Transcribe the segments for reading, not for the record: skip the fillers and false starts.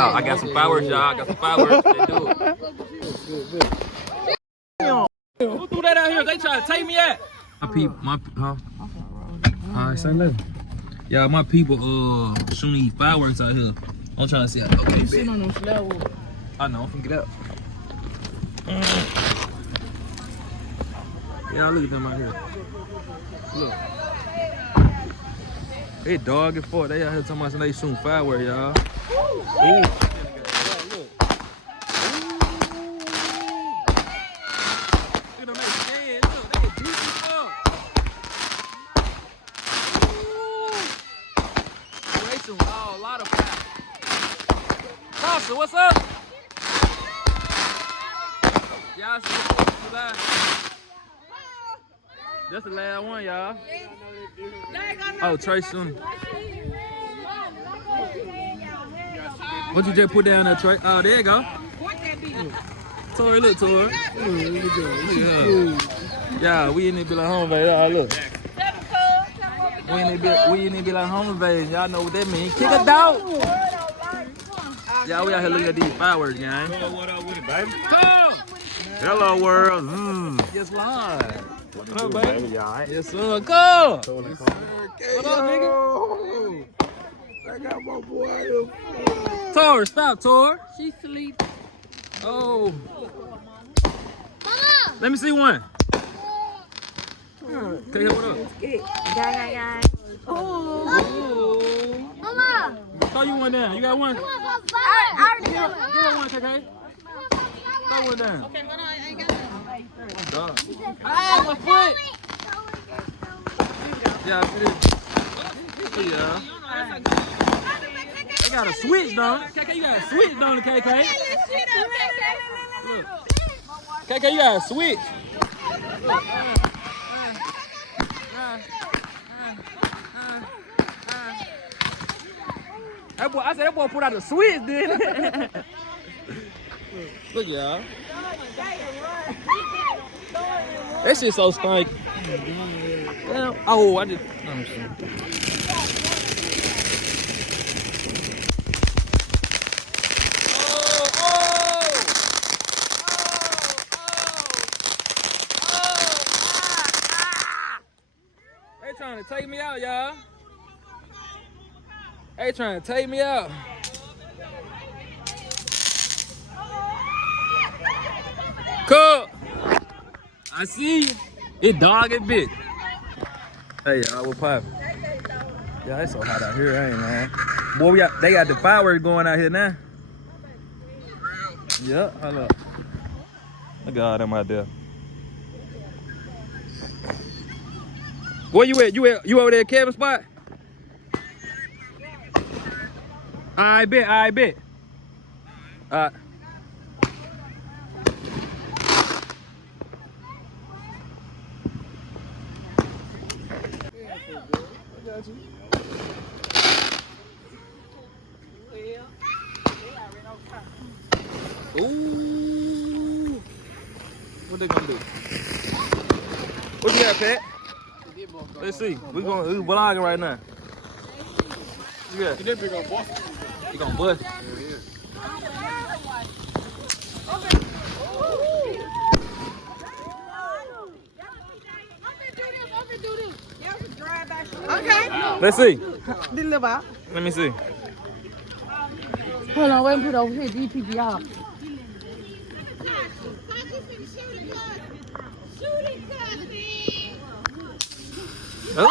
I got some fireworks, y'all. I got some fireworks. They do it. Who threw that out here? They trying to take me at. Alright, say later. Yeah, my people shooting these fireworks out here. I'm trying to see. Okay, sitting on them slow. I know. I'm finna get up. Yeah, look at them out here. Look. They dog and fuck. They out here talking about they shooting fireworks, y'all. Ooh. What's up? Y'all see the last? That's the last one, y'all. Oh, Trey Show. What you just put down there, Trey? Oh, there you go. Tori, look, Tori. Yeah, we in there be like home, baby. Oh, look. We in there be like home, baby. Y'all know what that means. Kick a dog. Yeah, we out here looking at these fireworks, gang. What up with it, baby? Come! Hello, world. Yes, Lord. What up, baby? Y'all right? Yes, sir. Come! What up, nigga? I got my boy. Tor, stop, Tor. She sleep. Oh. Mama! Let me see one. Can you hear what up? Gang. Oh. Mama! Throw you one down. You got one? I already got one. Give one, KK. Throw one down. Okay, hold on. I ain't got one. Ah, my foot. Yeah, see this? Yeah. They got a switch, don't it? KK, you got a switch, don't it, KK? Look. KK, you got a switch. Look. That boy, I said that boy put out the switch, didn't it? Look, y'all. That shit so stanky. Oh, I just. Let me see. They trying to take me out, y'all. They trying to take me out. Cool. I see you. It dog it bit. Hey y'all, what poppin'? Yeah, it's so hot out here, ain't man. Boy, they got the fireworks going out here now. Yeah, hold up. Look at all them out there. Where you at? You over there at Kevin's spot? I bet. Ooh. What they gonna do? What you got, Pat? Let's see. We vlogging right now. Yeah. You gonna bust? Okay. Let's see. Deliver. Let me see. Hold on, wait and put it over here. DPP off. Oh.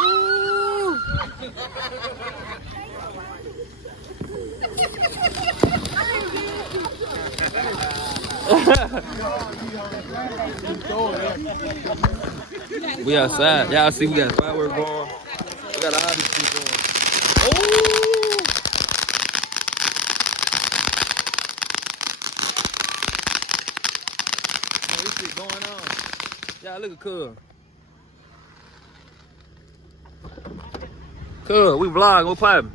We outside. Y'all see we got fireworks going. We got all these people going. Oh! Man, this shit going on. Y'all look at Cub. Cub, we vlog. What poppin'?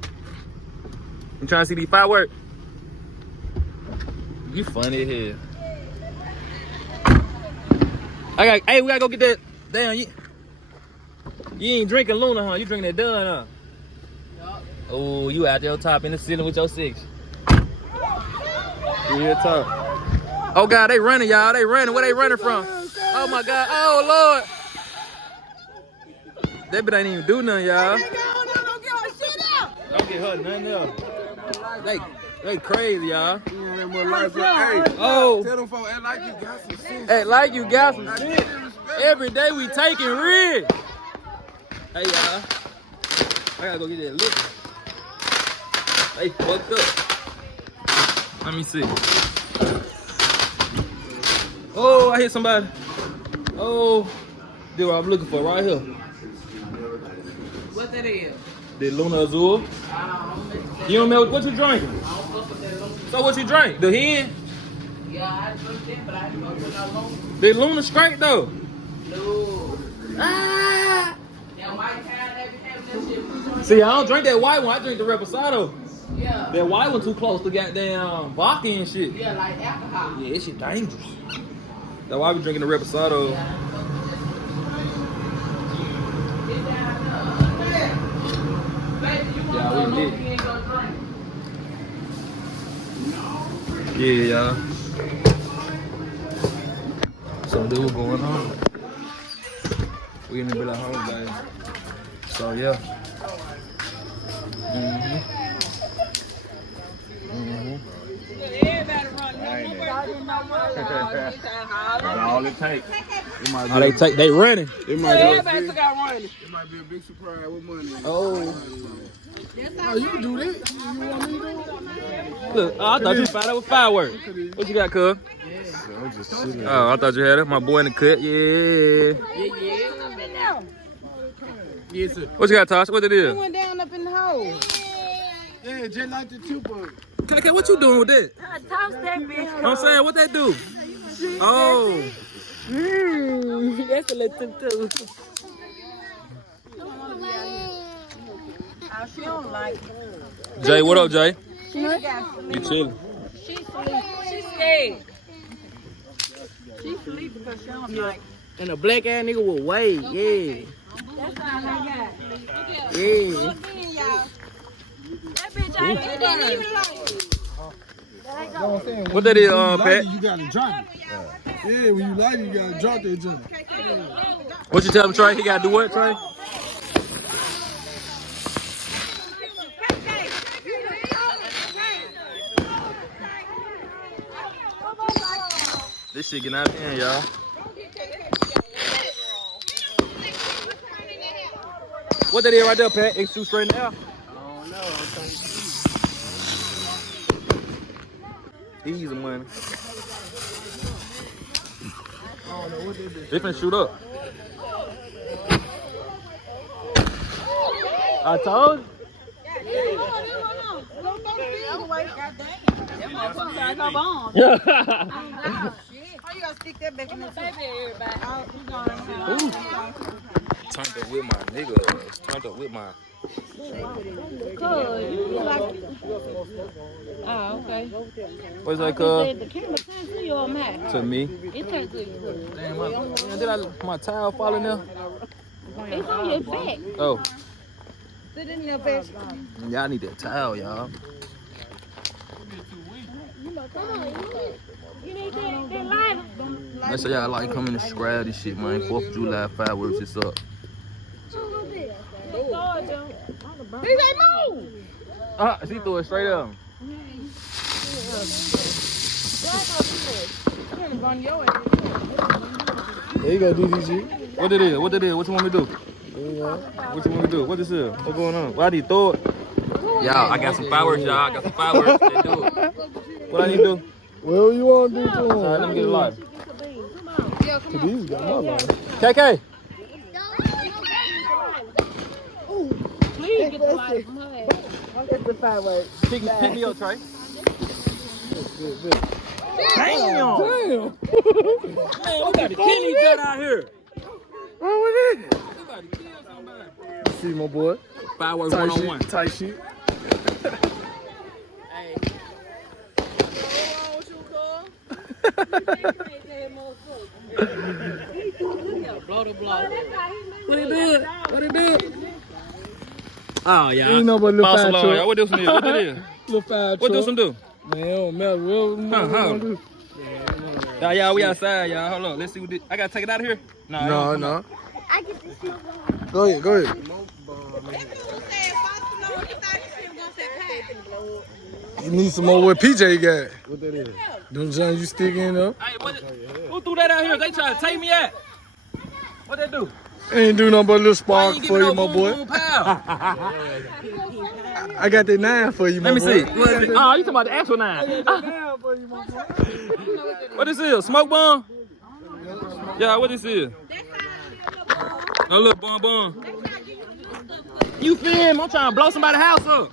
You trying to see these fireworks? You funny as hell. Hey, we gotta go get that. Damn, you ain't drinking Luna, huh? You drinking that Dun, huh? Yup. Oh, you out there on top in the ceiling with your six. Real talk. Oh God, they running, y'all. They running. Where they running from? Oh my God. Oh Lord. That bitch ain't even do nothing, y'all. Don't get her nothing else. They crazy, y'all. Oh. Tell them folks act like you got some sense. Act like you got some shit. Every day we taking real. Hey, y'all. I gotta go get that liquor. They fucked up. Let me see. Oh, I hit somebody. Oh, that's what I'm looking for right here. What that is? The Luna Azul. You don't know what you drinking? So what you drink? The hen? Yeah, I drink that, but I don't know what I want. The Luna straight though. No. Ah. That white cow, they be having that shit. See, I don't drink that white one. I drink the Reposado. Yeah. That white one too close to goddamn vodka and shit. Yeah, like alcohol. Yeah, that shit dangerous. That's why I be drinking the Reposado. Yeah, we lit. Yeah, y'all. Some dude going on. We in the middle of home, guys. So yeah. That's all it takes. Oh, they running. It might Everybody took out running. It might be a big surprise with money. Oh. Oh, you can do that. You want me to do it? Look, oh, I thought you found out with Firework. What you got, cuz? I'm just sitting. Oh, I thought you had it. My boy in the cut. Yeah. Yes, sir. What you got, Tosh? What it is? Went down up in the hole. Yeah, just like the two-bug. KK, what you doing with that? Toss that bitch. I'm saying, what that do? Oh. That's a little too. She don't like it. Jay, what up, Jay? She got sleep. You chilling? She sleep. She scared. She sleep because she don't like it. And a black ass nigga will wait, yeah. That's all I got. Yeah. That bitch ain't didn't even like it. What that is, Pat? You gotta drop it. Yeah, when you like it, you gotta drop that junk. What you tell him, Trey? He gotta do what, Trey? This shit getting out of hand, y'all. What that is right there, Pat? X2 straight in the air? I don't know. Easy money. I don't know what they do. They finna shoot up. I told you. Yeah. How you gonna stick that back in the baby, everybody? Turned up with my nigga. Turned up with my. Oh, okay. What's that, The cuz? camera turns to you or mine? To me. It turns to you. Damn, did my towel fall in there? It's on your back. Oh. Sit in your bed. Y'all need that towel, y'all. You need that lighter. Let's say y'all like coming to scrap this shit, man. 4th of July fireworks, it's up. DJ, move! She threw it straight up. There you go, DDG. What it is? What it is? What you want me to do? There you go. What you want me to do? What this is? What's going on? Why do you throw it? Y'all, I got some fireworks, y'all. I got some fireworks. They do it. What I need to do? Well, you want to do to him? All right, let me get a light. These got my life. KK. Please get the lighter from her ass. It's the fireworks. Pick me up, Trey. Damn. Man, we got to kill each other out here. What was it? We got to kill somebody. See, my boy. Fireworks Tight one-on-one. shit. Tight shit. Blow the blow. What it do? What it do? Oh, yeah. You know what little False fire alarm, truck. y'all. What this one is? What it is? Little fire What truck. this one do? Man, it don't matter. What we gonna do? Y'all, we outside, y'all. Hold on. Let's see what this. I gotta take it out of here? No. Go ahead. You need some more what PJ got. What that is? Them John you stick in though? Hey, who threw that out here? They trying to take me out. What they do? Ain't do nothing but a little spark for you, my boom, boy. boom, pow? I got that 9 for you, my Let boy. me see. What is it? Oh, you talking about the actual 9? What this is? Smoke bomb? Yeah, what this is? A little bomb. You feel me? I'm trying to blow somebody's house up.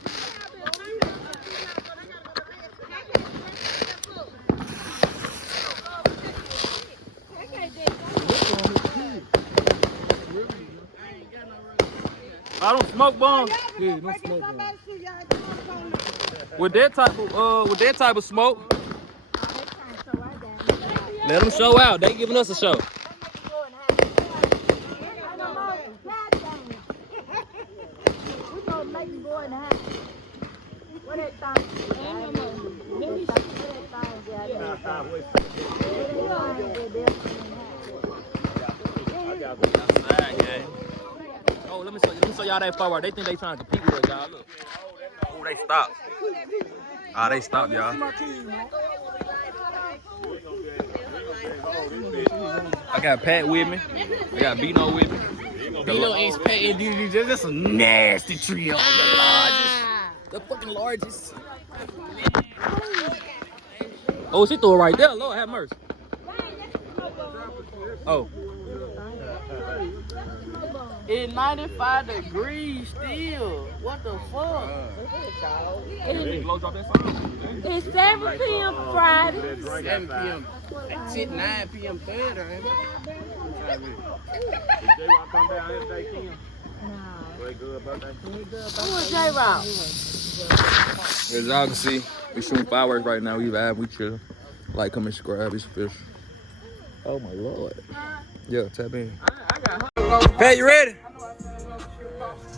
I don't smoke bombs. Yeah, don't smoke on. With that type of smoke, let them show out. They giving us a show. Oh, let me show y'all that firework. They think they trying to compete with us, y'all. Look. Oh, they stopped. They stopped, y'all. I got Pat with me. I got Bino with me. Bino ain't spitting, dude. That's a nasty trio. The largest. The fucking largest. Oh, she threw it right there. Lord have mercy. Oh. It's 95 degrees still. What the fuck? It's 7 p.m. Friday. 7 p.m. That's it, 9 p.m. Thursday, ain't it? Who is J-Rock? As y'all can see, we shooting fireworks right now. We vibe, we chill. Like, comment, subscribe, it's fish. Oh my lord. Yeah, tap in. Pat, you ready?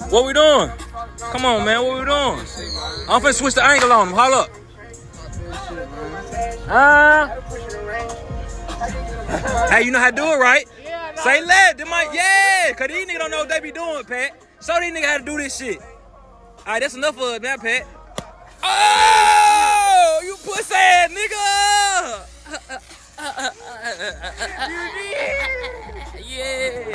What we doing? Come on, man. What we doing? I'm finna switch the angle on him. Hold up. Hey, you know how to do it, right? Yeah. Say left. Yeah, cause these niggas don't know what they be doing, Pat. Show these niggas how to do this shit. All right, that's enough of it now, Pat. Oh, you pussy ass nigga. Yeah.